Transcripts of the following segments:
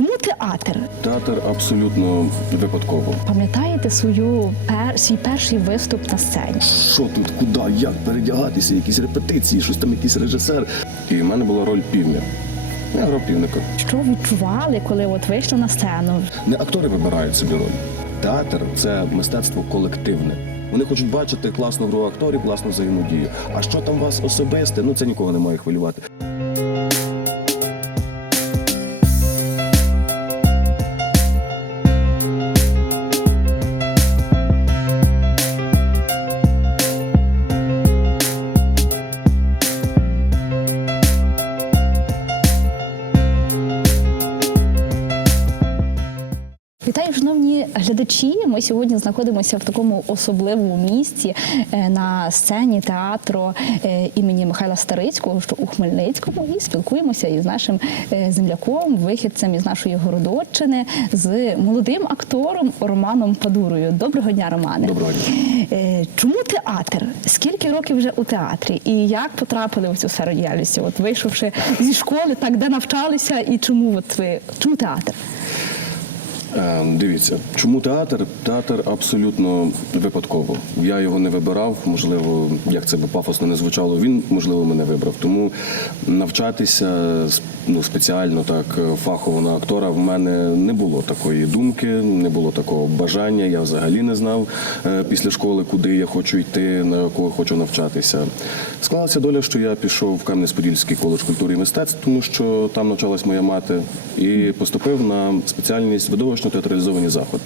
Чому театр? Театр абсолютно випадково. Пам'ятаєте свою пер... свій перший виступ на сцені? Що тут, куди, як передягатися, якісь репетиції, щось там, якийсь режисер. І в мене була роль півня. Я грав півника. Що відчували, коли от вийшли на сцену? Не актори вибирають собі роль. Театр це мистецтво колективне. Вони хочуть бачити класну гру акторів, класну взаємодію. А що там у вас особисте? Ну це нікого не має хвилювати. Ми сьогодні знаходимося в такому особливому місці е, на сцені театру е, імені Михайла Старицького, що у Хмельницькому, і спілкуємося із нашим е, земляком, вихідцем із нашої городоччини, з молодим актором Романом Падурою. Доброго дня, Романе. Доброго дня. Чому театр? Скільки років вже у театрі? І як потрапили в цю сферу діяльності? От вийшовши зі школи, так де навчалися, і чому от ви чому театр? Е, дивіться, чому театр? Театр абсолютно випадково. Я його не вибирав. Можливо, як це би пафосно не звучало, він можливо мене вибрав. Тому навчатися ну, спеціально так е, фахово на актора в мене не було такої думки, не було такого бажання. Я взагалі не знав е, після школи, куди я хочу йти, на кого хочу навчатися. Склалася доля, що я пішов в Кам'янець-Подільський коледж культури і мистецтв, тому що там навчалась моя мати, і поступив на спеціальність видовищно театралізовані заходи.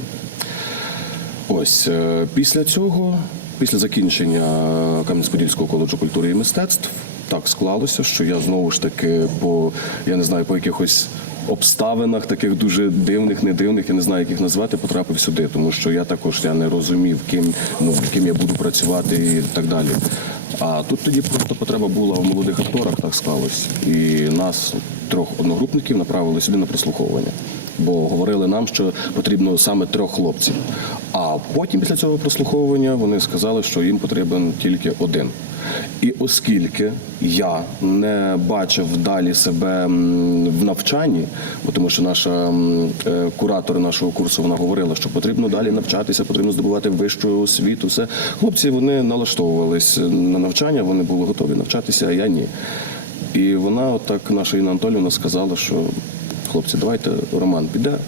Ось е, після цього, після закінчення Кам'янець-Подільського коледжу культури і мистецтв, так склалося, що я знову ж таки по я не знаю, по якихось обставинах, таких дуже дивних, не дивних, я не знаю, як їх назвати, потрапив сюди, тому що я також я не розумів, ким ну ким я буду працювати і так далі. А тут тоді просто потреба була в молодих акторах, так склалось. І нас, трьох одногрупників, направили сюди на прослуховування бо говорили нам, що потрібно саме трьох хлопців. А потім після цього прослуховування вони сказали, що їм потрібен тільки один. І оскільки я не бачив далі себе в навчанні, бо тому що наша е, куратор нашого курсу вона говорила, що потрібно далі навчатися, потрібно здобувати вищу освіту. Все хлопці вони налаштовувались на навчання, вони були готові навчатися, а я ні. І вона, отак, наша Інна Анатолівна, сказала, що хлопці, давайте Роман піде.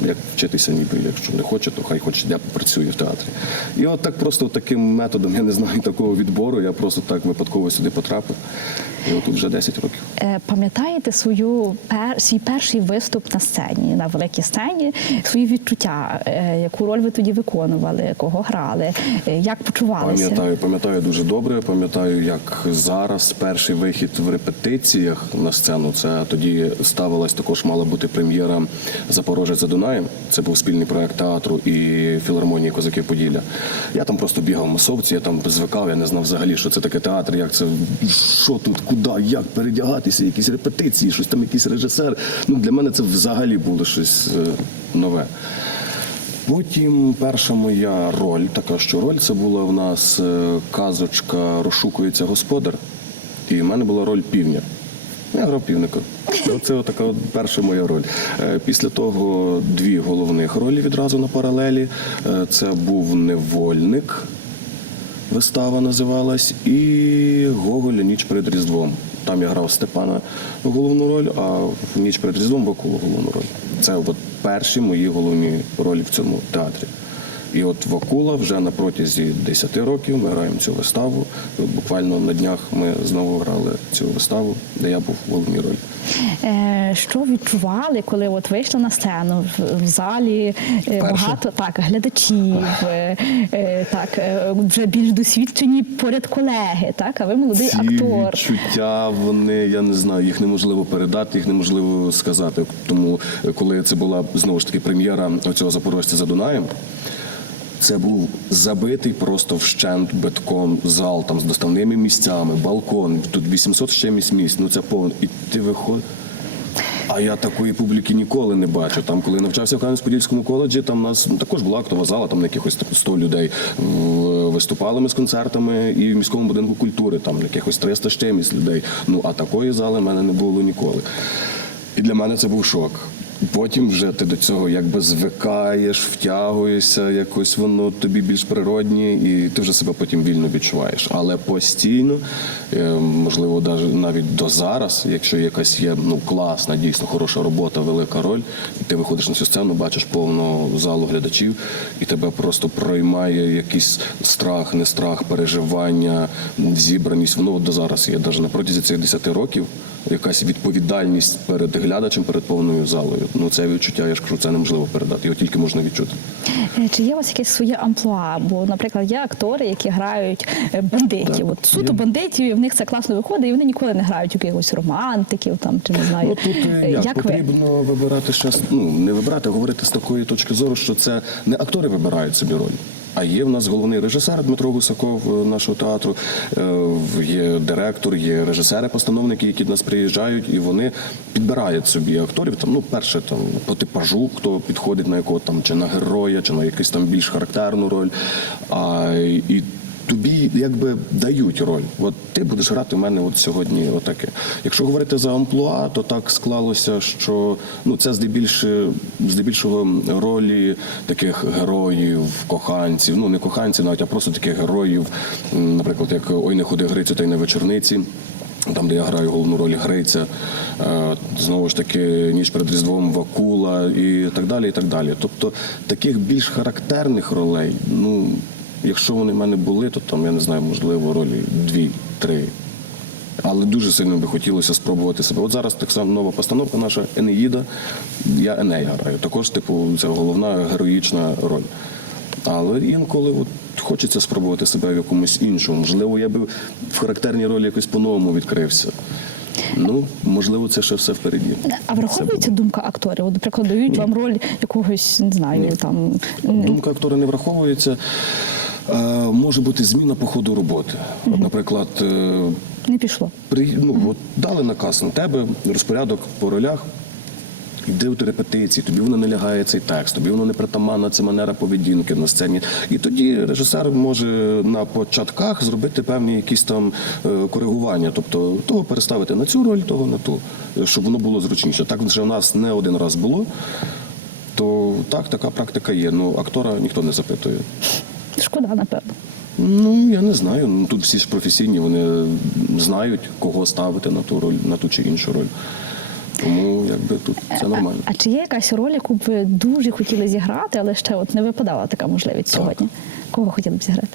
Як вчитися, ніби якщо не хоче, то хай хоч я попрацює в театрі. І от так просто таким методом, я не знаю такого відбору, я просто так випадково сюди потрапив. І от тут вже 10 років. Е, Пам'ятаєте свою пер... свій перший виступ на сцені, на великій сцені, свої відчуття, е, яку роль ви тоді виконували, кого грали, е, як почувалися? Пам'ятаю, пам'ятаю дуже добре. Пам'ятаю, як зараз перший вихід в репетиціях на сцену. Це тоді ставилась також мала бути прем'єра Запорожець за Дунаєм. Це був спільний проект театру і філармонії Козаків Поділля. Я там просто бігав в масовці, я там звикав, я не знав взагалі, що це таке театр, як це що тут, куди, як передягатися, якісь репетиції, щось там, якийсь режисер. Ну для мене це взагалі було щось е, нове. Потім перша моя роль, така що роль, це була в нас е, казочка Розшукується господар. І в мене була роль півня. Я грав півника. Це така от перша моя роль. Е, Після того дві головних ролі відразу на паралелі. Е, Це був невольник, вистава називалась, і Гоголя Ніч перед Різдвом. Там я грав Степана головну роль, а в ніч перед Різдвом Вакулу головну роль. Це от перші мої головні ролі в цьому театрі. І от Вакула вже на протязі 10 років ми граємо цю виставу. Буквально на днях ми знову грали цю виставу, де я був в головній ролі. Е, Що відчували, коли от вийшли на сцену в, залі е, багато так глядачів, е, так вже більш досвідчені поряд колеги, так а ви молодий Ці актор. відчуття, вони, я не знаю, їх неможливо передати, їх неможливо сказати. Тому, коли це була знову ж таки прем'єра цього запорожця за Дунаєм, це був забитий просто вщент битком зал там з доставними місцями, балкон. Тут 800 з чимось місць. Ну це повно. І ти виходиш. А я такої публіки ніколи не бачу. Там, коли навчався в Кам'янець-Подільському коледжі, там нас ну, також була актова зала, там на якихось там 100 людей. Виступали ми з концертами і в міському будинку культури, там якихось 300 з чимось людей. Ну а такої зали в мене не було ніколи. І для мене це був шок. Потім вже ти до цього якби звикаєш, втягуєшся, якось воно тобі більш природні, і ти вже себе потім вільно відчуваєш. Але постійно, е, можливо, навіть до зараз, якщо якась є ну класна, дійсно хороша робота, велика роль, і ти виходиш на цю сцену, бачиш повну залу глядачів, і тебе просто проймає якийсь страх, не страх, переживання, зібраність. Воно до зараз є, навіть на протязі цих 10 років. Якась відповідальність перед глядачем, перед повною залою. Ну це відчуття, я ж кажу, це неможливо передати. Його тільки можна відчути. Е, Чи є у вас якесь своє амплуа? Бо, наприклад, є актори, які грають е, бандитів. От суто є. бандитів, і в них це класно виходить, і вони ніколи не грають якихось романтиків, там чи не знаю. Ну тут е, як, ви? потрібно вибирати щас, ну не вибирати, а говорити з такої точки зору, що це не актори вибирають собі роль. А є в нас головний режисер Дмитро Гусаков е, нашого театру, е, є директор, є режисери-постановники, які до нас приїжджають, і вони підбирають собі акторів. Там, ну, перше, там по типажу, хто підходить на якого там, чи на героя, чи на якусь там більш характерну роль. А і тобі якби дають роль. От ти будеш грати в мене от сьогодні отаке. Якщо говорити за амплуа, то так склалося, що ну це здебільше, здебільшого ролі таких героїв, коханців, ну не коханців, навіть а просто таких героїв, наприклад, як Ой, не ходи Грицю, та й не вечорниці. Там, де я граю головну роль Гриця, е, знову ж таки, ніж перед Різдвом Вакула і так далі. і так далі. Тобто таких більш характерних ролей, ну, якщо вони в мене були, то там, я не знаю, можливо, ролі дві-три. Але дуже сильно би хотілося спробувати себе. От зараз так само нова постановка наша Енеїда. Я Енея граю. Також, типу, це головна героїчна роль. Але інколи от хочеться спробувати себе в якомусь іншому. Можливо, я би в характерній ролі якось по-новому відкрився. Ну, можливо, це ще все впереді. А враховується думка акторів? От, наприклад, дають вам роль якогось, не знаю, там Думка актора не враховується. Е, може бути зміна по ходу роботи. От, наприклад, е, не пішло. при, ну, от дали наказ на тебе, розпорядок по ролях. Йди в репетиції, тобі воно не лягає цей текст, тобі воно не притаманна ця манера поведінки на сцені. І тоді режисер може на початках зробити певні якісь там е, коригування, тобто того переставити на цю роль, того на ту, щоб воно було зручніше. Так вже в нас не один раз було. То так, така практика є. Ну, актора ніхто не запитує. Шкода, напевно. Ну, я не знаю. Ну, тут всі ж професійні, вони знають, кого ставити на ту роль, на ту чи іншу роль. Тому якби тут це нормально. А чи є якась роль, яку б ви дуже хотіли зіграти, але ще от не випадала така можливість сьогодні? Кого хотіли б зіграти?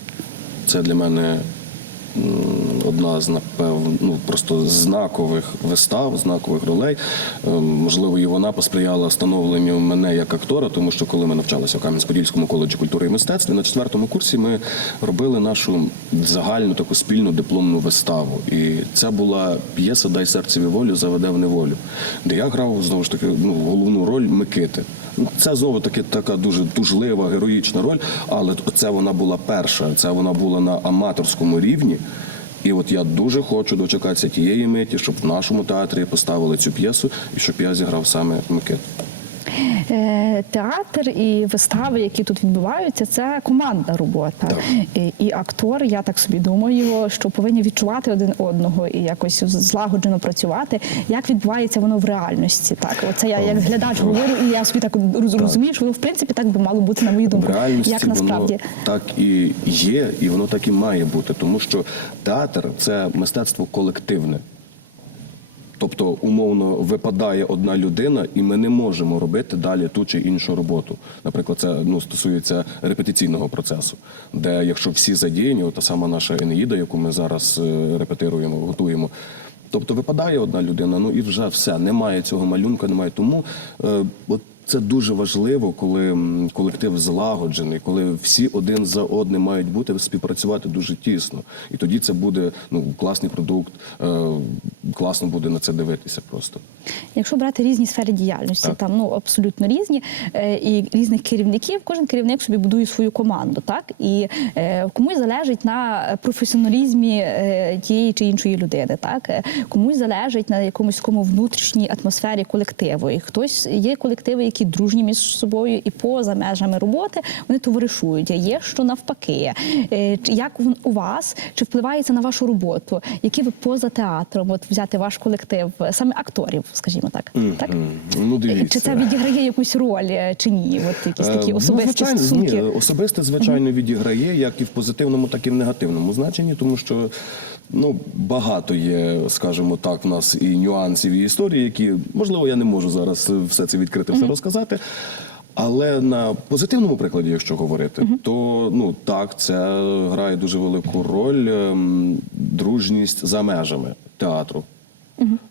Це для мене одна з напевно, ну просто знакових вистав, знакових ролей. Ем, Можливо, і вона посприяла становленню мене як актора, тому що коли ми навчалися в Кам'янець-Подільському коледжі культури і мистецтв, на четвертому курсі ми робили нашу загальну таку спільну дипломну виставу. І це була п'єса Дай серцеві волю, заведе в неволю, де я грав знову ж таки ну, головну роль Микити. Це знову таки така дуже тужлива, героїчна роль, але це вона була перша, це вона була на аматорському рівні. І от я дуже хочу дочекатися тієї миті, щоб в нашому театрі поставили цю п'єсу і щоб я зіграв саме Микиту. Е, Театр і вистави, які тут відбуваються, це командна робота. І, і актор, я так собі думаю, що повинні відчувати один одного і якось злагоджено працювати. Як відбувається воно в реальності? Так, оце я як глядач говорю, і я собі так розумію, що воно в принципі так би мало бути на мою В думку. реальності Як насправді воно так і є, і воно так і має бути, тому що театр це мистецтво колективне. Тобто, умовно, випадає одна людина, і ми не можемо робити далі ту чи іншу роботу. Наприклад, це ну, стосується репетиційного процесу, де якщо всі задіяні, от та сама наша Енеїда, яку ми зараз е, репетируємо, готуємо. Тобто випадає одна людина, ну і вже все, немає цього малюнка, немає. Тому е, от це дуже важливо, коли колектив злагоджений, коли всі один за одним мають бути співпрацювати дуже тісно. І тоді це буде ну класний продукт, е, класно буде на це дивитися просто. Якщо брати різні сфери діяльності, Так. там ну абсолютно різні, е, і різних керівників, кожен керівник собі будує свою команду, так і е, комусь залежить на професіоналізмі е, тієї чи іншої людини, так Е, комусь залежить на якомусь такому внутрішній атмосфері колективу. І хтось є колективи, які дружні між собою, і поза межами роботи вони товаришують. Є що навпаки. Е, Як у вас чи впливає це на вашу роботу? Які ви поза театром? От взяти ваш колектив, е, саме акторів, скажімо так, так? Ну, дивіться. Чи це відіграє якусь роль, е, чи ні? От якісь Е, такі ну, звичайно, стосунки? Ні, особисте, звичайно, відіграє як і в позитивному, так і в негативному значенні, тому що ну, багато є, скажімо так, в нас і нюансів, і історії, які, можливо, я не можу зараз все це відкрити, все розказати. Але на позитивному прикладі, якщо говорити, то ну так, це грає дуже велику роль ем, дружність за межами театру.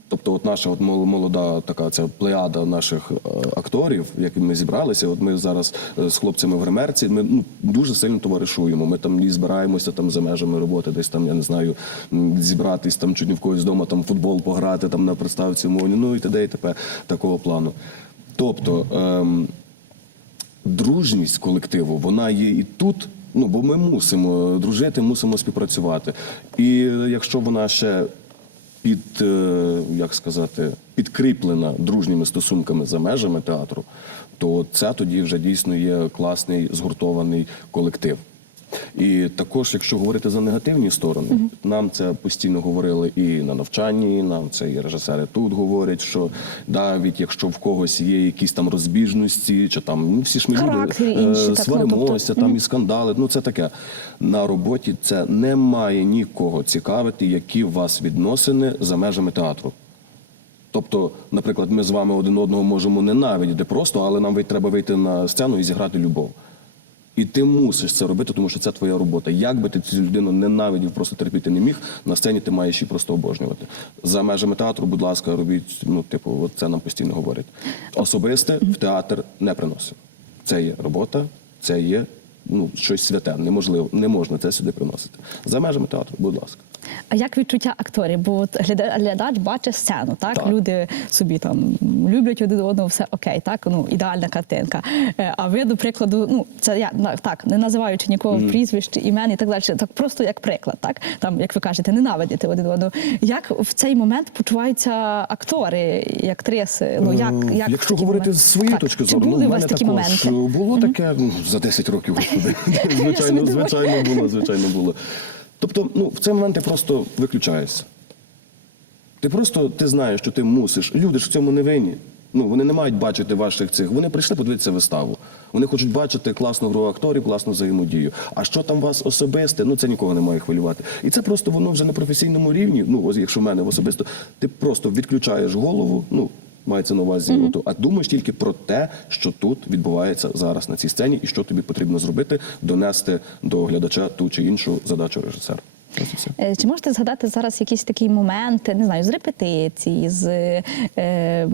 Тобто, от наша от молода така ця плеяда наших е, акторів, як ми зібралися. От ми зараз е, з хлопцями в гримерці. Ми ну дуже сильно товаришуємо. Ми там і збираємося там за межами роботи, десь там я не знаю, зібратись там чуть не в когось вдома, там футбол пограти, там на приставці мовні, ну і т.д. і т.п. такого плану. Тобто. Ем, дружність колективу, вона є і тут. Ну, бо ми мусимо дружити, мусимо співпрацювати. І якщо вона ще під, е, як сказати, підкріплена дружніми стосунками за межами театру, то це тоді вже дійсно є класний згуртований колектив. І також, якщо говорити за негативні сторони, нам це постійно говорили і на навчанні, нам це і режисери тут говорять, що навіть якщо в когось є якісь там розбіжності, чи там ну, всі ж ми люди Характери е, інші, так, ну, сваримося, тобто, там і скандали. Ну це таке. На роботі це не має нікого цікавити, які у вас відносини за межами театру. Тобто, наприклад, ми з вами один одного можемо ненавидіти просто, але нам треба вийти на сцену і зіграти любов. І ти мусиш це робити, тому що це твоя робота. Як би ти цю людину ненавидів, просто терпіти не міг, на сцені ти маєш її просто обожнювати. За межами театру, будь ласка, робіть, ну, типу, це нам постійно говорять. Особисте в театр не приносимо. Це є робота, це є ну, щось святе. Неможливо, не можна це сюди приносити. За межами театру, будь ласка. А як відчуття акторів? Бо от гляда- глядач бачить сцену, так? Так. люди собі там люблять один одного, все окей, так ну ідеальна картинка. Е, А ви, до прикладу, ну це я так, не називаючи нікого прізвищ, імен і так далі, так просто як приклад, так там, як ви кажете, ненавидіти один одного. Як в цей момент почуваються актори і актриси? Ну як, як Якщо говорити з своєї Так. точки зору, були ну, у вас такі моменти? було таке ну, за 10 років, звичайно, звичайно було, звичайно було. Тобто, ну, в цей момент ти просто виключаєшся. Ти просто ти знаєш, що ти мусиш. Люди ж в цьому не винні. Ну, вони не мають бачити ваших цих. Вони прийшли подивитися виставу. Вони хочуть бачити класну гру акторів, класну взаємодію. А що там у вас особисте, ну це нікого не має хвилювати. І це просто воно вже на професійному рівні. Ну, якщо в мене особисто, ти просто відключаєш голову. Ну, мається на увазі, ото, а думаєш тільки про те, що тут відбувається зараз на цій сцені, і що тобі потрібно зробити, донести до глядача ту чи іншу задачу режисера. Е, Чи можете згадати зараз якісь такі моменти, не знаю, з репетицій, з е,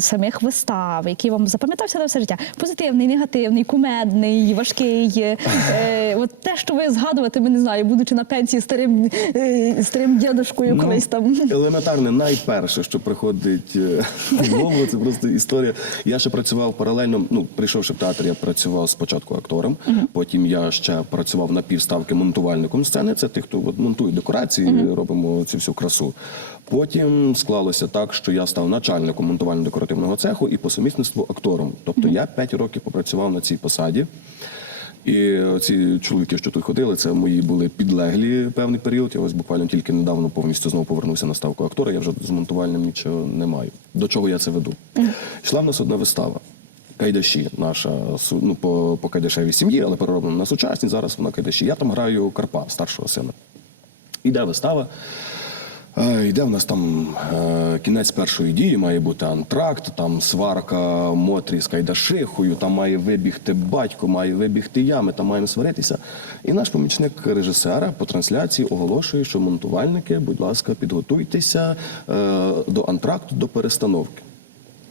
самих вистав, які вам запам'ятався на все життя? Позитивний, негативний, кумедний, важкий. Е, е, от те, що ви згадувати, ми не знаю, будучи на пенсії старим, е, старим дідушкою колись там. Елементарне, найперше, що приходить е, в голову, це просто історія. Я ще працював паралельно. Ну, прийшовши в театр, я працював спочатку актором, потім я ще працював на півставки монтувальником сцени. Це тих, хто от монтує декорації, робимо цю всю красу. Потім склалося так, що я став начальником монтувально-декоративного цеху і по сумісництву актором. Тобто я 5 років попрацював на цій посаді. І ці чоловіки, що тут ходили, це мої були підлеглі певний період. Я ось буквально тільки недавно повністю знову повернувся на ставку актора. Я вже з монтувальним нічого не маю. До чого я це веду? Йшла в нас одна вистава. Кайдаші, наша ну, по, по Кайдашевій сім'ї, але перероблена на сучасні. Зараз вона Кайдаші. Я там граю Карпа, старшого сина. Іде вистава. Е, Йде в нас там е, кінець першої дії, має бути антракт, там сварка Мотрі з Кайдашихою, там має вибігти батько, має вибігти я, ми там маємо сваритися. І наш помічник режисера по трансляції оголошує, що монтувальники, будь ласка, підготуйтеся е, до антракту, до перестановки.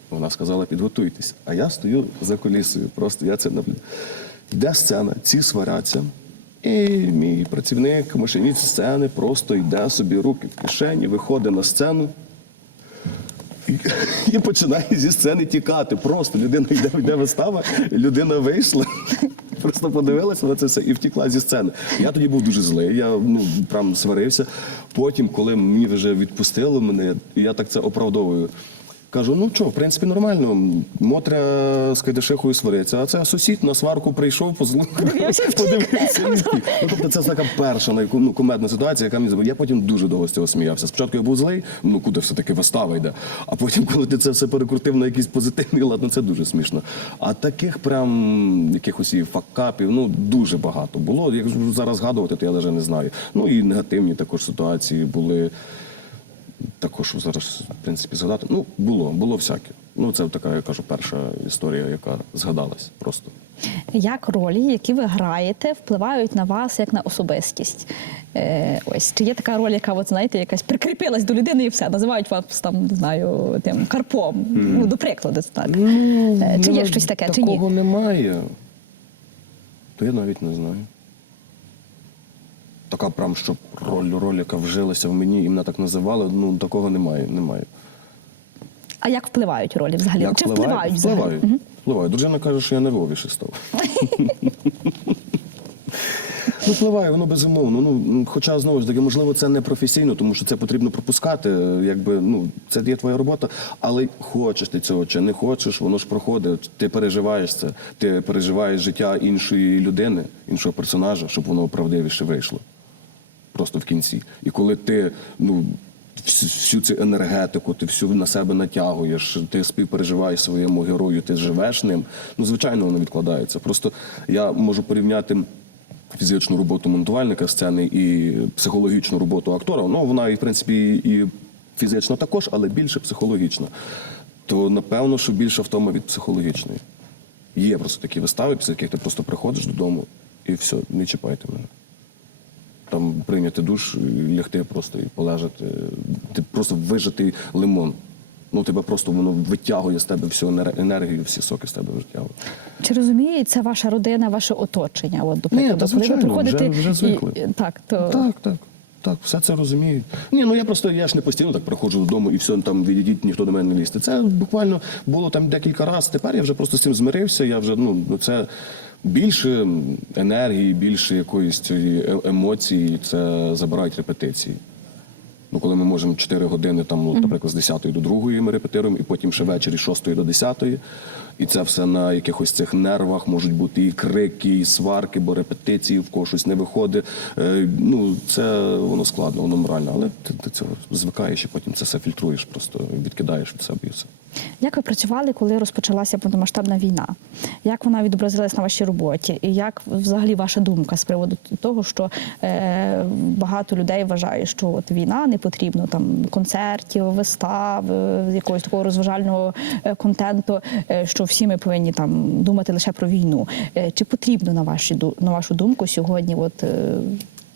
Вона сказала, підготуйтесь. А я стою за колісою, просто я це наблюдаю. Йде сцена, ці сваряться. І мій працівник, машиніст сцени, просто йде собі руки в кишені, виходить на сцену і, і починає зі сцени тікати. Просто людина йде, йде вистава, людина вийшла. Просто подивилася на це все і втікла зі сцени. Я тоді був дуже злий, я ну прям сварився. Потім, коли мені вже відпустили мене, я так це оправдовую. Кажу, ну що, в принципі, нормально. Мотря з Кайдашихою свариться, а це сусід на сварку прийшов, послухав, Подивився, втік. Ну, тобто це така перша найку- ну, кумедна ситуація, яка мені забула. Я потім дуже довго з цього сміявся. Спочатку я був злий, ну куди все-таки вистава йде. А потім, коли ти це все перекрутив на якийсь позитивний лад, ну це дуже смішно. А таких прям якихось і факапів, ну дуже багато було. Як зараз згадувати, то я навіть не знаю. Ну і негативні також ситуації були. Також зараз, в принципі, згадати. Ну, було, було всяке. Ну, це така, я кажу, перша історія, яка згадалась просто. Як ролі, які ви граєте, впливають на вас як на особистість? Е, ось чи є така роль, яка, от знаєте, якась прикріпилась до людини і все, називають вас там, не знаю, тим карпом. Ну, до прикладу, так. Е, чи є Ну, щось таке, чи ні? немає. То я навіть не знаю. Така прям, щоб роль, яка вжилася в мені, і мене так називали, ну такого немає. немає. А як впливають ролі взагалі? чи впливають взагалі? Впливають. Впливають. Дружина каже, що я нервовіший став. Ну, впливає, воно безумовно. Ну, хоча знову ж таки, можливо, це не професійно, тому що це потрібно пропускати. Якби ну це є твоя робота, але хочеш ти цього чи не хочеш, воно ж проходить. Ти переживаєш це, ти переживаєш життя іншої людини, іншого персонажа, щоб воно правдивіше вийшло. Просто в кінці. І коли ти ну. всю- цю енергетику, ти всю на себе натягуєш, ти співпереживаєш своєму герою, ти живеш ним. Ну, звичайно, воно відкладається. Просто я можу порівняти фізичну роботу монтувальника сцени і психологічну роботу актора. Ну, вона, і, в принципі, і фізична також, але більше психологічна. То напевно, що більше втома від психологічної. Є просто такі вистави, після яких ти просто приходиш додому і все, не чіпайте мене. Там прийняти душ, лягти просто і полежати. Ти просто вижатий лимон. Ну, тебе просто воно витягує з тебе всю енергію, всі соки з тебе витягує. Чи розуміє це ваша родина, ваше оточення? От, до Ні, та коли ви приходите вже- вже звикли. і так, то Так, так. Так, все це розуміють. Ні, ну я просто я ж не постійно так приходжу додому і все там відійдіть, ніхто до мене не лізьте. Це буквально було там декілька разів. Тепер я вже просто з цим змирився. Я вже ну, це більше енергії, більше якоїсь цієї е- емоції. Це забирають репетиції. Ну, коли ми можемо 4 години, там, ну, наприклад, з 10 до 2 ми репетируємо, і потім ще ввечері з 6 до 10. І це все на якихось цих нервах можуть бути і крики, і сварки, бо репетиції в когось щось не виходить. Е, ну, це воно складно, воно морально, але ти до цього звикаєш і потім це все фільтруєш, просто відкидаєш від себе і все. Як ви працювали, коли розпочалася повномасштабна війна? Як вона відобразилась на вашій роботі? І як взагалі ваша думка з приводу того, що е, багато людей вважає, що от війна не потрібно там концертів, вистав, е, якогось такого розважального е, контенту, е, що всі ми повинні там думати лише про війну. Е, чи потрібно на ваші на вашу думку сьогодні? От е,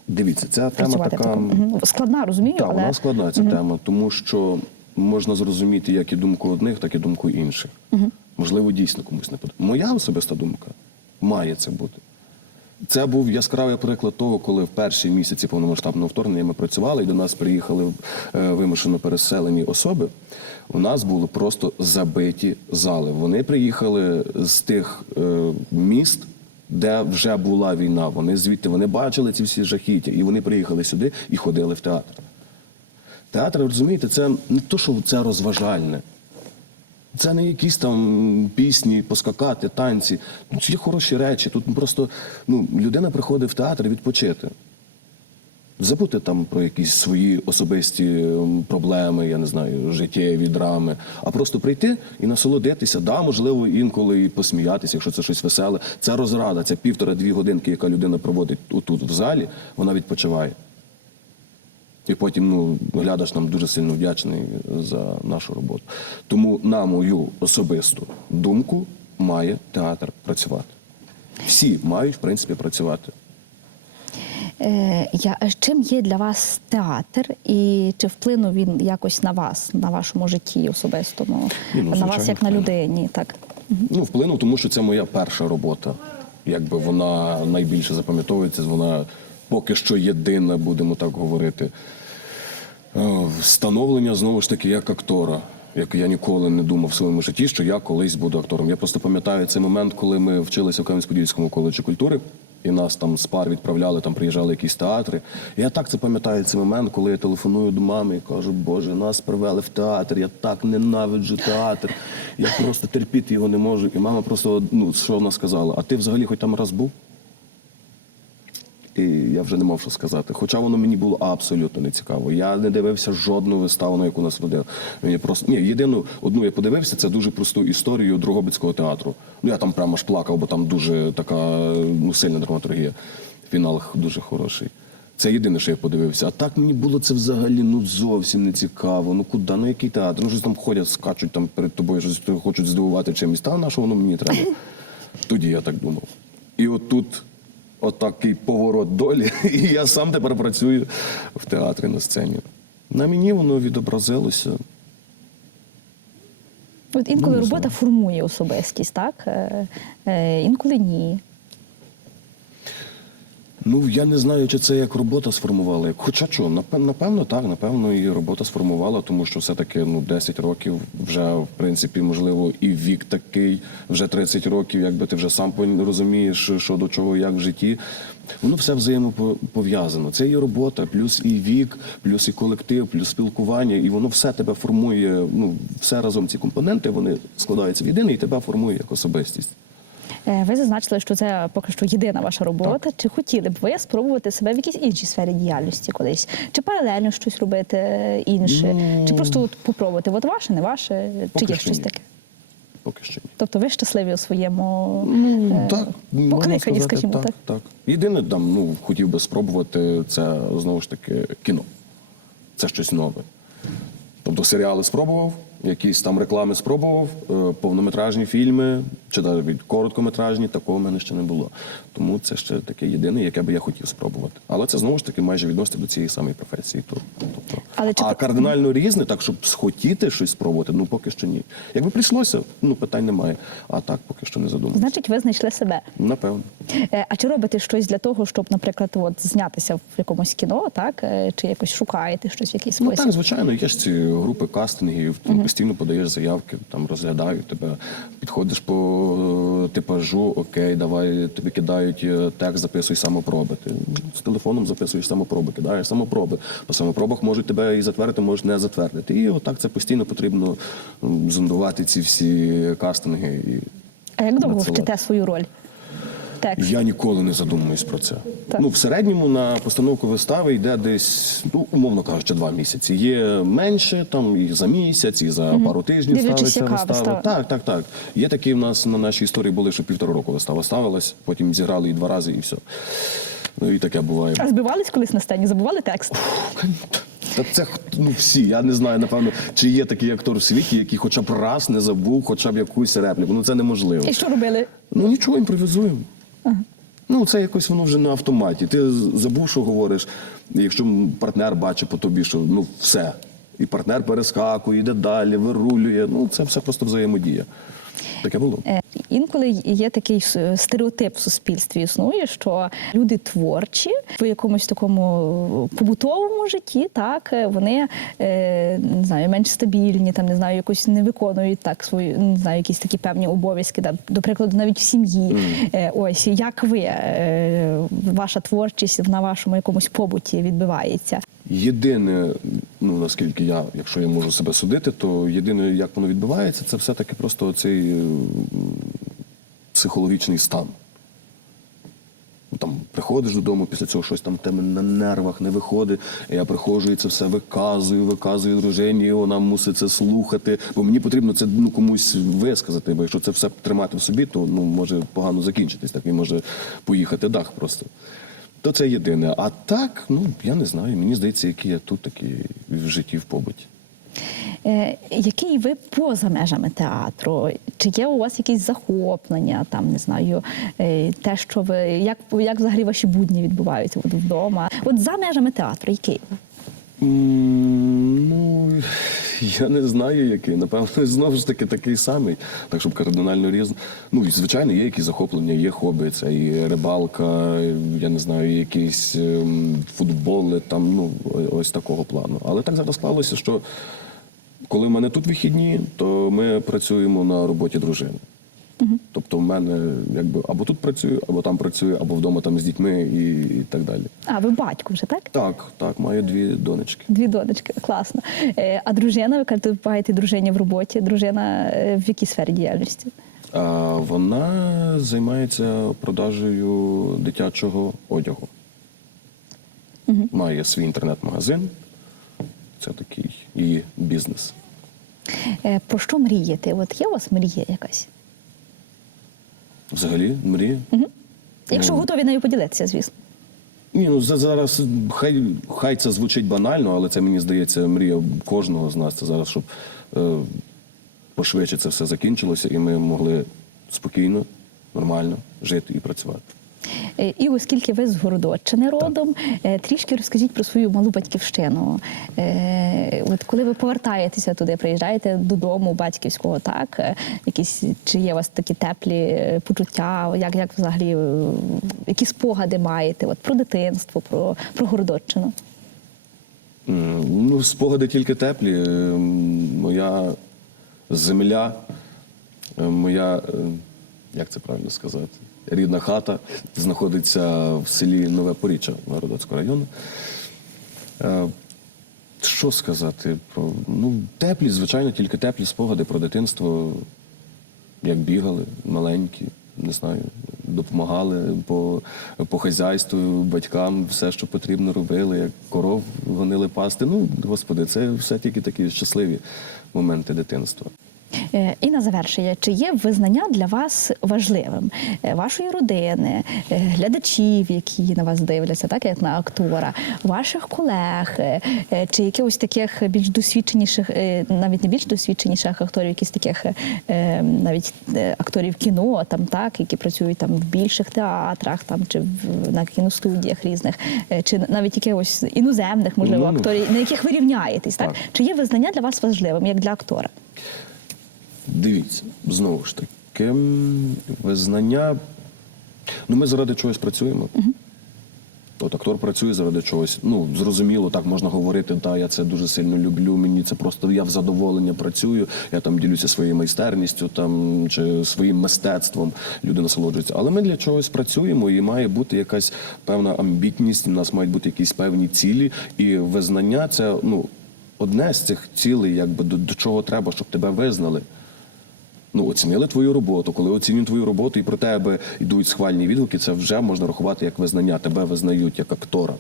Дивіться, ця тема така. складна, розумію, Так, але вона складна ця тема, тому що можна зрозуміти як і думку одних, так і думку інших. Можливо, дійсно комусь не подобається. Моя особиста думка має це бути. Це був яскравий приклад того, коли в перші місяці повномасштабного вторгнення ми працювали, і до нас приїхали е, вимушено переселені особи. У нас були просто забиті зали. Вони приїхали з тих е, міст, де вже була війна. Вони звідти вони бачили ці всі жахіття, і вони приїхали сюди і ходили в театр. Театр, розумієте, це не то, що це розважальне. Це не якісь там пісні, поскакати, танці. Ну, Це є хороші речі. Тут просто ну, людина приходить в театр відпочити. Забути там про якісь свої особисті ем, проблеми, я не знаю, життєві драми, а просто прийти і насолодитися. Да, можливо, інколи і посміятися, якщо це щось веселе. Це розрада, це півтора-дві годинки, яка людина проводить тут в залі, вона відпочиває. І потім ну, глядач нам дуже сильно вдячний за нашу роботу. Тому, на мою особисту думку, має театр працювати. Всі мають, в принципі, працювати. Е, я, а чим є для вас театр, і чи вплинув він якось на вас, на вашому житті особистому, Ні, ну, на вас як на людині? Так Ну, вплинув, тому що це моя перша робота. Якби вона найбільше запам'ятовується, вона поки що єдина, будемо так говорити. Е, Встановлення знову ж таки як актора. Як я ніколи не думав в своєму житті, що я колись буду актором. Я просто пам'ятаю цей момент, коли ми вчилися в Кам'янець-Подільському коледжі культури. І нас там з пар відправляли, там приїжджали якісь театри. Я так це пам'ятаю цей момент, коли я телефоную до мами і кажу, Боже, нас привели в театр, я так ненавиджу театр, я просто терпіти його не можу. І мама просто, ну, що вона сказала? А ти взагалі хоч там раз був? І я вже не мав що сказати. Хоча воно мені було абсолютно не цікаво. Я не дивився жодну виставу, на яку нас водили. Мені просто ні, єдину одну я подивився, це дуже просту історію Дрогобицького театру. Ну я там прямо ж плакав, бо там дуже така ну, сильна драматургія. Фінал дуже хороший. Це єдине, що я подивився. А так мені було це взагалі ну зовсім не цікаво. Ну куди? Ну який театр? Ну щось там ходять, скачуть там перед тобою, щось хочуть здивувати чимось. Та на що воно мені треба? Тоді я так думав. І от тут отакий поворот долі, і я сам тепер працюю в театрі на сцені. На мені воно відобразилося. От інколи Ну, робота формує особистість, так? Е, е, інколи ні. Ну, я не знаю, чи це як робота сформувала. Хоча що, напевно, так, напевно, і робота сформувала, тому що все-таки ну, 10 років вже, в принципі, можливо, і вік такий, вже 30 років, якби ти вже сам розумієш, що до чого, як в житті. Воно все взаємопов'язано. Це і робота, плюс і вік, плюс і колектив, плюс спілкування, і воно все тебе формує. Ну, все разом ці компоненти вони складаються в єдине і тебе формує як особистість. Е, Ви зазначили, що це поки що єдина ваша робота. Чи хотіли б ви спробувати себе в якійсь іншій сфері діяльності колись? Чи паралельно щось робити е, інше? Чи просто от попробувати? От ваше, не ваше? Чи є щось ні. таке? Поки що ні. Тобто ви щасливі у своєму е, Так, можна покликанні, сказати, скажімо так. так, так. Єдине, там, ну, хотів би спробувати, це знову ж таки кіно. Це щось нове. Тобто серіали спробував, якісь там реклами спробував, е, повнометражні фільми, чи навіть короткометражні, такого в мене ще не було. Тому це ще таке єдине, яке би я хотів спробувати. Але це знову ж таки майже відноситься до цієї самої професії. Тобто, Але чи а кардинально різне, так щоб схотіти щось спробувати, ну поки що ні. Якби прийшлося, ну питань немає. А так поки що не задумався. Значить, ви знайшли себе. Напевно. Е, А чи робите щось для того, щоб, наприклад, от знятися в якомусь кіно, так? Е, Чи якось шукаєте щось в якийсь Ну так, звичайно, є ж ці групи кастингів, там постійно подаєш заявки, там розглядають тебе, підходиш по е, типажу, окей, давай тобі кидають е, текст, записуй самопроби. Ти з телефоном записуєш самопроби, кидаєш самопроби. По самопробах можуть тебе і затвердити, можуть не затвердити. І отак це постійно потрібно зондувати ці всі кастинги. І А як довго вчите свою роль? Текст. Я ніколи не задумуюсь про це. Так. Ну, в середньому на постановку вистави йде десь, ну, умовно кажучи, два місяці. Є менше, там і за місяць, і за пару тижнів Дивлячись, ставиться вистава. вистава. Так, так, так. Є такі в нас на нашій історії були, що півтора року вистава ставилась, потім зіграли її два рази і все. Ну і таке буває. А збивались колись на сцені, забували текст? Та це ну, всі. Я не знаю, напевно, чи є такий актор в світі, який хоча б раз не забув, хоча б якусь репліку. Ну це неможливо. І що робили? Ну нічого, імпровізуємо. Ну, це якось воно вже на автоматі. Ти забув, що говориш. Якщо партнер бачить по тобі, що ну все. І партнер перескакує, йде далі, вирулює. Ну, це все просто взаємодія. Таке було. Е, Інколи є такий стереотип в суспільстві існує, що люди творчі в якомусь такому побутовому житті, так е, вони е, не знаю, менш стабільні, там не знаю, якось не виконують так свої, не знаю, якісь такі певні обов'язки, да, до прикладу, навіть в сім'ї. Е, Ось як ви е, ваша творчість на вашому якомусь побуті відбивається? Єдине, ну наскільки я, якщо я можу себе судити, то єдине, як воно відбувається, це все-таки просто цей е, психологічний стан. Там приходиш додому, після цього щось там тебе на нервах не виходить. Я приходжу і це все виказую, виказую дружині, вона мусить це слухати. Бо мені потрібно це ну, комусь висказати. Бо якщо це все тримати в собі, то ну може погано закінчитись. Так і може поїхати дах просто. То це єдине. А так, ну я не знаю. Мені здається, які я тут, такі в житті в побуті. Е, Який ви поза межами театру? Чи є у вас якісь захоплення, там не знаю, е, те, що ви як, як взагалі ваші будні відбуваються вдома? От за межами театру, який? ви? М, Ну, я не знаю, який. Напевно, знову ж таки такий самий, так щоб кардинально різно. Ну, і, звичайно, є якісь захоплення, є хобі, це і рибалка, я не знаю, якісь ем, футболи, там, ну, ось такого плану. Але так зараз склалося, що коли в мене тут вихідні, то ми працюємо на роботі дружини. Тобто, в мене якби або тут працюю, або там працюю, або вдома там з дітьми і, і так далі. А, ви батько вже, так? Так, так, маю дві донечки. Дві донечки, класно. Е, А дружина, ви кажете, допомагаєте дружині в роботі. Дружина е, в якій сфері діяльності? А вона займається продажею дитячого одягу. Має свій інтернет-магазин. Це такий і бізнес. Е, Про що мрієте? От є у вас мрія якась? Взагалі, мрії. Якщо Ну. готові нею поділитися, звісно. Ні, ну зараз хай, хай це звучить банально, але це мені здається мрія кожного з нас. Це зараз, щоб е, пошвидше це все закінчилося, і ми могли спокійно, нормально жити і працювати. Е, І оскільки ви з Городоччини родом, е, трішки розкажіть про свою малу батьківщину. Е, От коли ви повертаєтеся туди, приїжджаєте додому батьківського, так якісь чи є у вас такі теплі почуття? Як, як взагалі які спогади маєте? От про дитинство, про, про Городоччину? Ну, спогади тільки теплі. Моя земля, моя, як це правильно сказати, рідна хата знаходиться в селі Нове Поріччя Городоцького району. Е, Що сказати? Про, ну, теплі, звичайно, тільки теплі спогади про дитинство, як бігали, маленькі, не знаю, допомагали по, по хазяйству, батькам все, що потрібно робили, як коров гонили пасти. Ну, господи, це все тільки такі щасливі моменти дитинства. Е, І на завершення, чи є визнання для вас важливим Е, вашої родини, е, глядачів, які на вас дивляться, так як на актора, ваших колег, чи якихось таких більш досвідченіших, навіть не більш досвідченіших акторів, якісь таких е, навіть акторів кіно, там так, які працюють там в більших театрах, там чи в на кіностудіях різних, чи навіть якихось іноземних, можливо, Ну, акторів, на яких ви рівняєтесь, так? так. Чи є визнання для вас важливим, як для актора? Дивіться, знову ж таки, визнання. Ну, ми заради чогось працюємо. От актор працює заради чогось. Ну, зрозуміло, так можна говорити, та я це дуже сильно люблю. Мені це просто я в задоволення працюю, я там ділюся своєю майстерністю там чи своїм мистецтвом. Люди насолоджуються. Але ми для чогось працюємо, і має бути якась певна амбітність, у нас мають бути якісь певні цілі. І визнання це ну одне з цих цілей, якби до, до чого треба, щоб тебе визнали. Ну, оцінили твою роботу. Коли оцінюють твою роботу і про тебе йдуть схвальні відгуки, це вже можна рахувати як визнання. Тебе визнають як актора.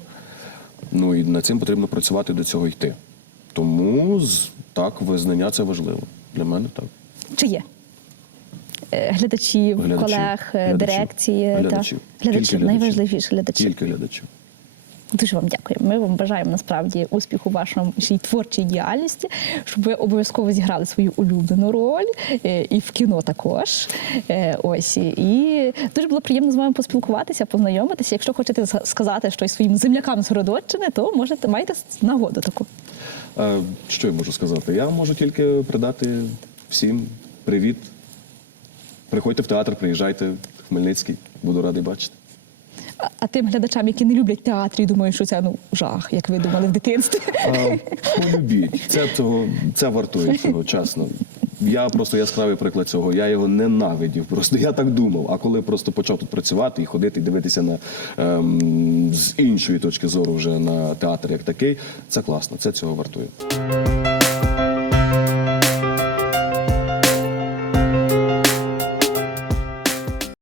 Ну і над цим потрібно працювати до цього йти. Тому так, визнання це важливо. Для мене так. Чи є? Е, Глядачів, Глядачів, колег, е, глядачів, дирекції. та? глядачів. Тільки глядачів глядачів. найважливіше глядачів. Тільки глядачів. Дуже вам дякую. Ми вам бажаємо насправді успіху в вашій творчій діяльності, щоб ви обов'язково зіграли свою улюблену роль е, і в кіно також. Е, Ось і дуже було приємно з вами поспілкуватися, познайомитися. Якщо хочете сказати щось своїм землякам з Городоччини, то можете маєте нагоду таку. Е, що я можу сказати? Я можу тільки передати всім привіт. Приходьте в театр, приїжджайте в Хмельницький. Буду радий бачити. А, тим глядачам, які не люблять театр і думають, що це ну жах, як ви думали в дитинстві. Полюбіть. Це цього, це вартує цього, чесно. Я просто яскравий приклад цього. Я його ненавидів. Просто я так думав. А коли просто почав тут працювати і ходити, і дивитися на ем, з іншої точки зору вже на театр як такий, це класно. Це цього вартує.